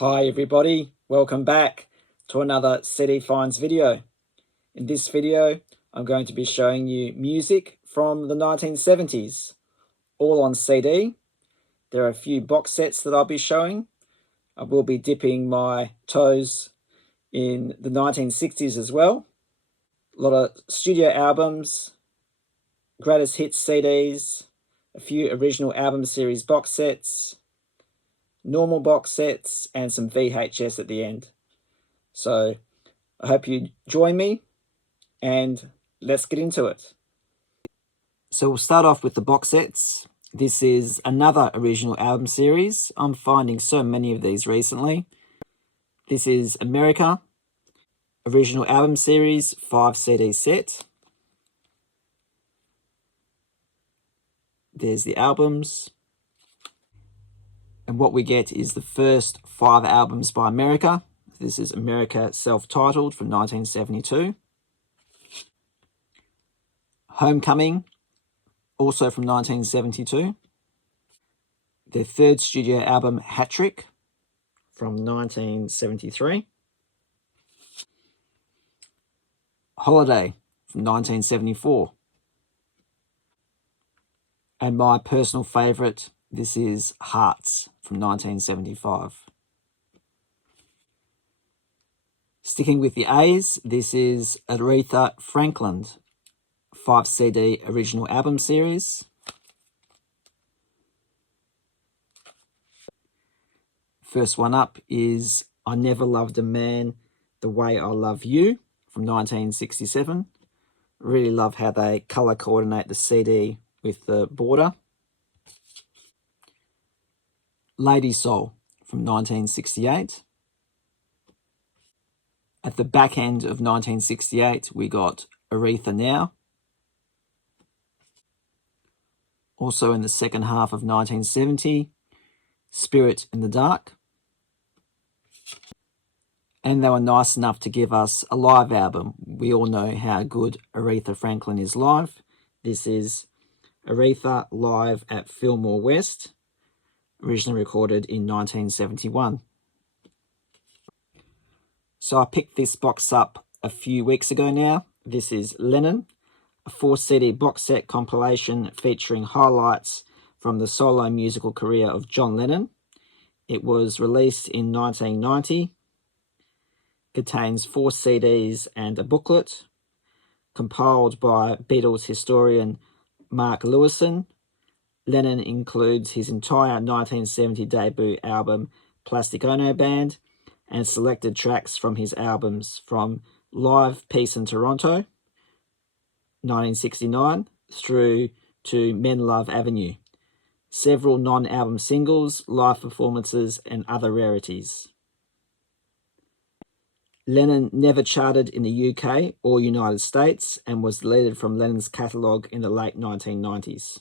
Hi everybody, welcome back to another CD Finds video. In this video, I'm going to be showing you music from the 1970s, all on CD. There are a few box sets that I'll be showing. I will be dipping my toes in the 1960s as well. A lot of studio albums, greatest hits CDs, a few original album series box sets, normal box sets, and some VHS at the end. So I hope you join me and let's get into it. So we'll start off with the box sets. This is another original album series. I'm finding so many of these recently. This is America, original album series, 5 CD set. There's the albums. And what we get is the first 5 albums by America. This is America self-titled from 1972. Homecoming, also from 1972. Their third studio album, Hat Trick, from 1973. Holiday, from 1974. And my personal favourite, this is Hearts, from 1975. Sticking with the A's, this is Aretha Franklin, 5 CD original album series. First one up is I Never Loved a Man the Way I Love You from 1967. Really love how they colour coordinate the CD with the border. Lady Soul from 1968. At the back end of 1968, we got Aretha Now. Also in the second half of 1970, Spirit in the Dark. And they were nice enough to give us a live album. We all know how good Aretha Franklin is live. This is Aretha live at Fillmore West, originally recorded in 1971. So I picked this box up a few weeks ago now. This is Lennon, a 4 CD box set compilation featuring highlights from the solo musical career of John Lennon. It was released in 1990. Contains 4 CDs and a booklet, compiled by Beatles historian Mark Lewison. Lennon includes his entire 1970 debut album Plastic Ono Band and selected tracks from his albums from Live Peace in Toronto, 1969, through to Men Love Avenue. Several non-album singles, live performances, and other rarities. Lennon never charted in the UK or United States and was deleted from Lennon's catalogue in the late 1990s.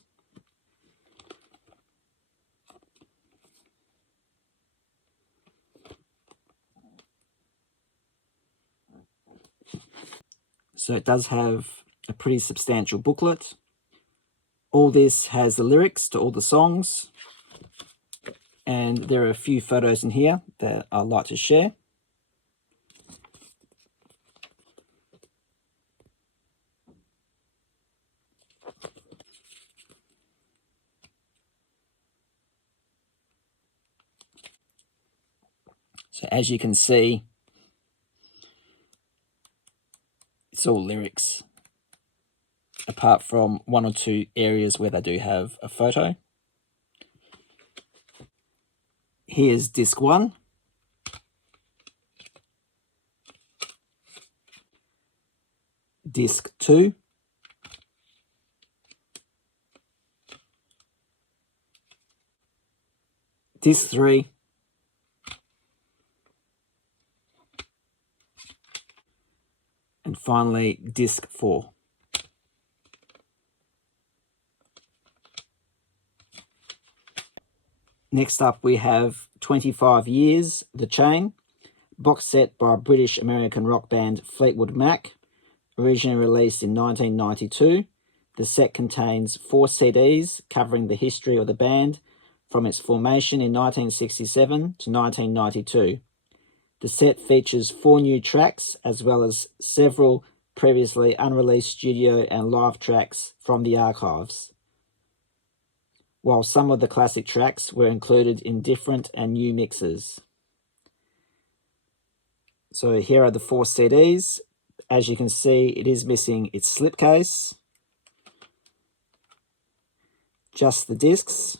So it does have a pretty substantial booklet. All this has the lyrics to all the songs, and there are a few photos in here that I'd like to share. So as you can see, it's all lyrics, apart from 1 or 2 areas where they do have a photo. Here's disc 1. Disc 2. Disc 3. And finally, disc 4. Next up, we have 25 Years, The Chain, box set by British-American rock band Fleetwood Mac, originally released in 1992. The set contains 4 CDs covering the history of the band from its formation in 1967 to 1992. The set features 4 new tracks as well as several previously unreleased studio and live tracks from the archives, while some of the classic tracks were included in different and new mixes. So here are the 4 CDs. As you can see, it is missing its slipcase, just the discs.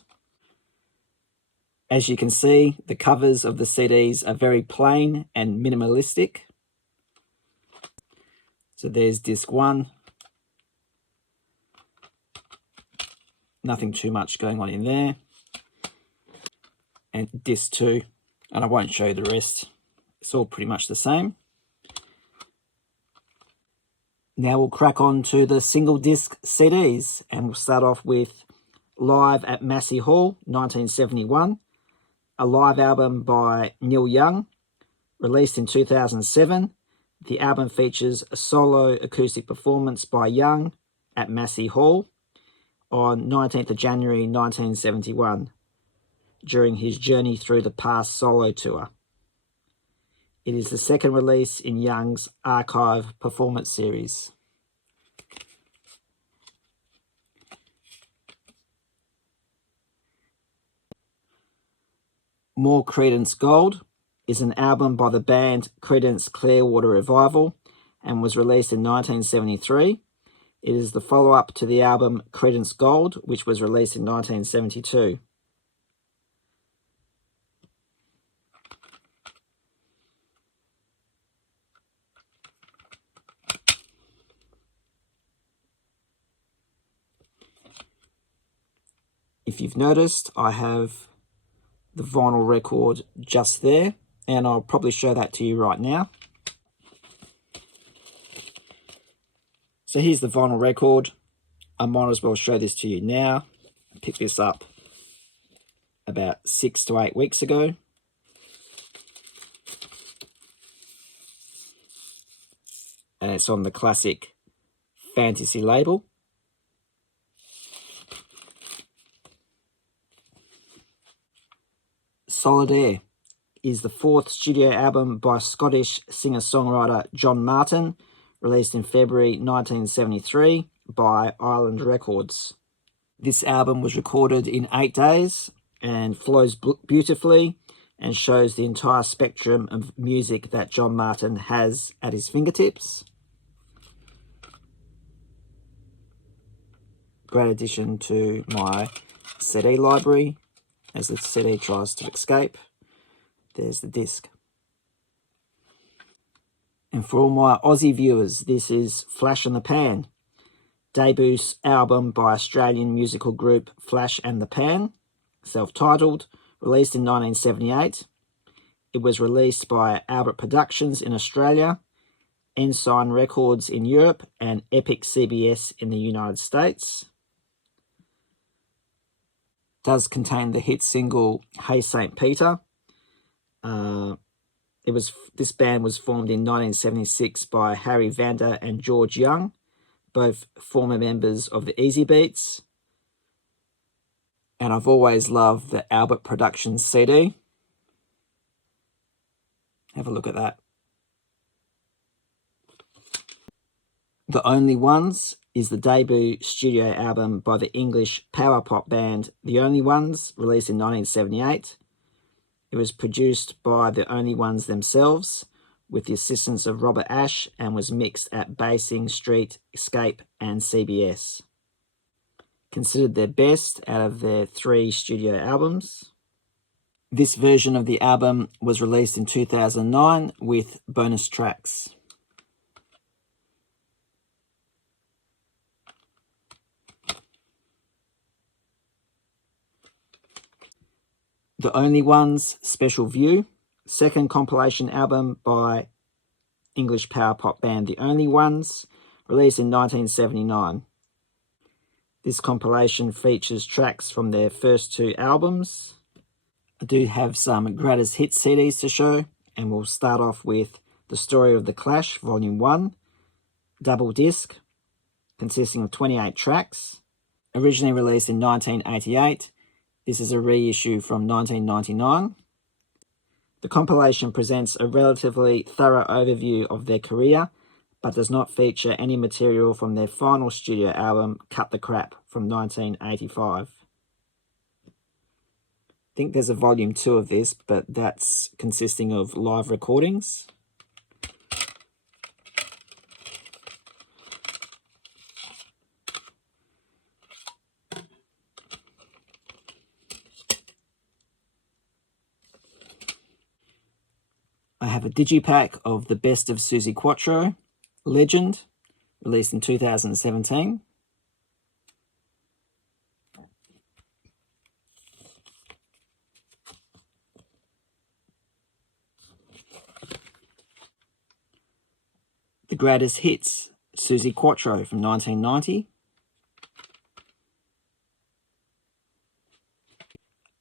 As you can see, the covers of the CDs are very plain and minimalistic. So there's disc 1. Nothing too much going on in there. And disc 2, and I won't show you the rest. It's all pretty much the same. Now we'll crack on to the single disc CDs, and we'll start off with Live at Massey Hall, 1971. A live album by Neil Young, released in 2007. The album features a solo acoustic performance by Young at Massey Hall on 19th of January 1971 during his Journey Through the Past solo tour. It is the second release in Young's archive performance series. More Creedence Gold is an album by the band Creedence Clearwater Revival and was released in 1973. It is the follow-up to the album Creedence Gold, which was released in 1972. If you've noticed, I have the vinyl record just there, and I'll probably show that to you right now. So here's the vinyl record. I might as well show this to you now. I picked this up about 6 to 8 weeks ago. And it's on the classic Fantasy label. Solid Air is the 4th studio album by Scottish singer-songwriter John Martin, released in February 1973 by Island Records. This album was recorded in 8 days and flows beautifully and shows the entire spectrum of music that John Martin has at his fingertips. Great addition to my CD library as the CD tries to escape. There's the disc. And for all my Aussie viewers, this is Flash and the Pan, debut album by Australian musical group Flash and the Pan, self-titled, released in 1978. It was released by Albert Productions in Australia, Ensign Records in Europe, and Epic CBS in the United States. It does contain the hit single Hey St. Peter. This band was formed in 1976 by Harry Vanda and George Young, both former members of the Easy Beats. And I've always loved the Albert Productions CD. Have a look at that. The Only Ones is the debut studio album by the English power pop band The Only Ones, released in 1978. It was produced by The Only Ones themselves, with the assistance of Robert Ashe, and was mixed at Basing Street, Escape, and CBS. Considered their best out of their 3 studio albums. This version of the album was released in 2009 with bonus tracks. The Only Ones Special View, second compilation album by English power pop band The Only Ones, released in 1979. This compilation features tracks from their first 2 albums. I do have some greatest hits CDs to show, and we'll start off with The Story of the Clash, Volume 1, double disc, consisting of 28 tracks. Originally released in 1988, This is a reissue from 1999. The compilation presents a relatively thorough overview of their career, but does not feature any material from their final studio album, Cut the Crap, from 1985. I think there's a volume 2 of this, but that's consisting of live recordings. I have a digipack of the Best of Suzi Quatro, Legend, released in 2017. The Greatest Hits, Suzi Quatro from 1990.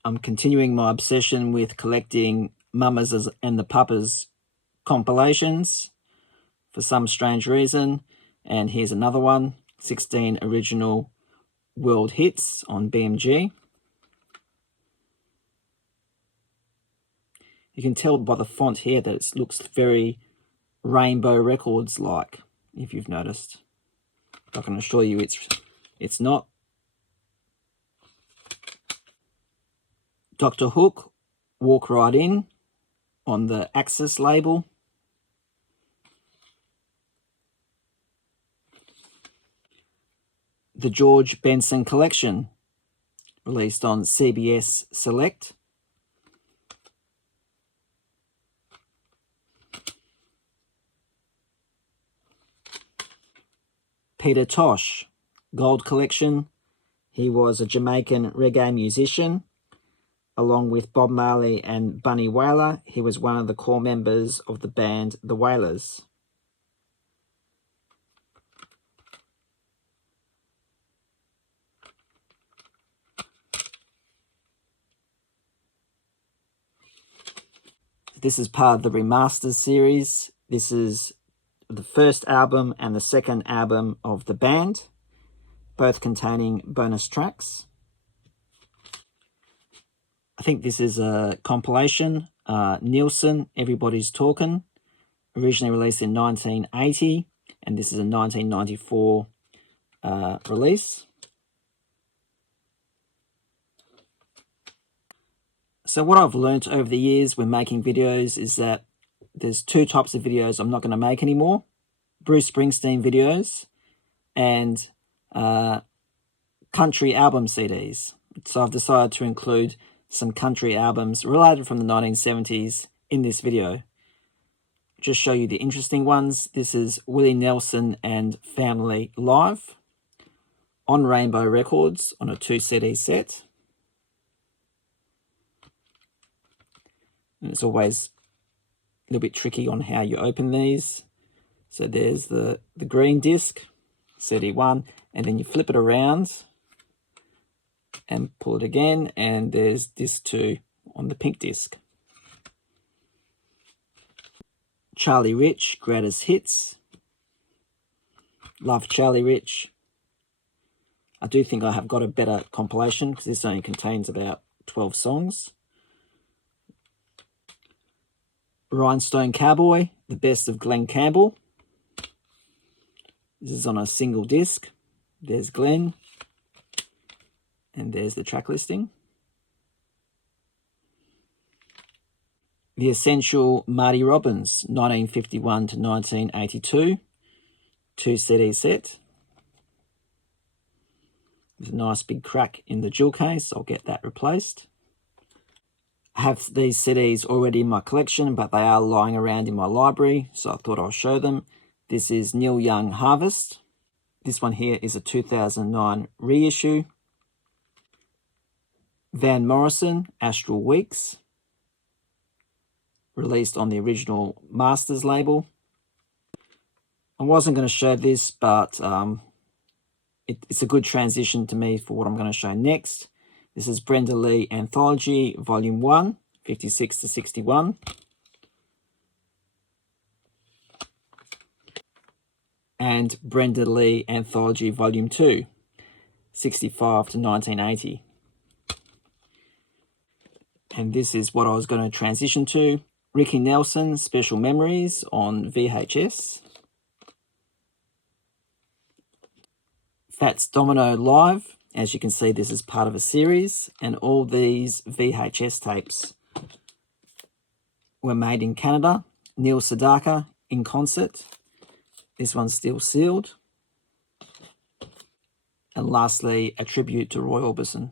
I'm continuing my obsession with collecting Mamas and the Papas compilations for some strange reason. And here's another one, 16 original world hits on BMG. You can tell by the font here that it looks very Rainbow Records like, if you've noticed. I can assure you it's not. Dr. Hook, Walk Right In, on the Axis label. The George Benson Collection, released on CBS Select. Peter Tosh, Gold Collection. He was a Jamaican reggae musician. Along with Bob Marley and Bunny Wailer, he was one of the core members of the band The Wailers. This is part of the Remasters series. This is the first album and the second album of the band, both containing bonus tracks. I think this is a compilation, Nielsen, Everybody's Talkin', originally released in 1980, and this is a 1994 release. So what I've learnt over the years when making videos is that there's two types of videos I'm not going to make anymore. Bruce Springsteen videos and country album CDs. So I've decided to include some country albums related from the 1970s in this video. Just show you the interesting ones. This is Willie Nelson and Family Live on Rainbow Records on a 2 CD set. And it's always a little bit tricky on how you open these. So there's the green disc, CD1, and then you flip it around and pull it again, and there's disc 2 on the pink disc. Charlie Rich, Greatest Hits. Love Charlie Rich. I do think I have got a better compilation because this only contains about 12 songs. Rhinestone Cowboy, the best of Glenn Campbell. This is on a single disc. There's Glenn. And there's the track listing. The Essential Marty Robbins, 1951 to 1982. 2 CD set. There's a nice big crack in the jewel case. I'll get that replaced. I have these CDs already in my collection, but they are lying around in my library, so I thought I'll show them. This is Neil Young Harvest. This one here is a 2009 reissue. Van Morrison, Astral Weeks, released on the original Masters label. I wasn't going to show this, but it's a good transition to me for what I'm going to show next. This is Brenda Lee Anthology, Volume 1, 56 to 61. And Brenda Lee Anthology, Volume 2, 65 to 1980. And this is what I was going to transition to. Ricky Nelson, Special Memories on VHS. Fats Domino Live. As you can see, this is part of a series, and all these VHS tapes were made in Canada. Neil Sedaka in concert. This one's still sealed. And lastly, a tribute to Roy Orbison.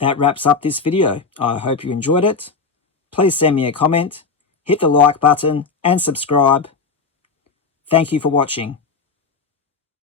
That wraps up this video. I hope you enjoyed it. Please send me a comment, hit the like button and subscribe. Thank you for watching.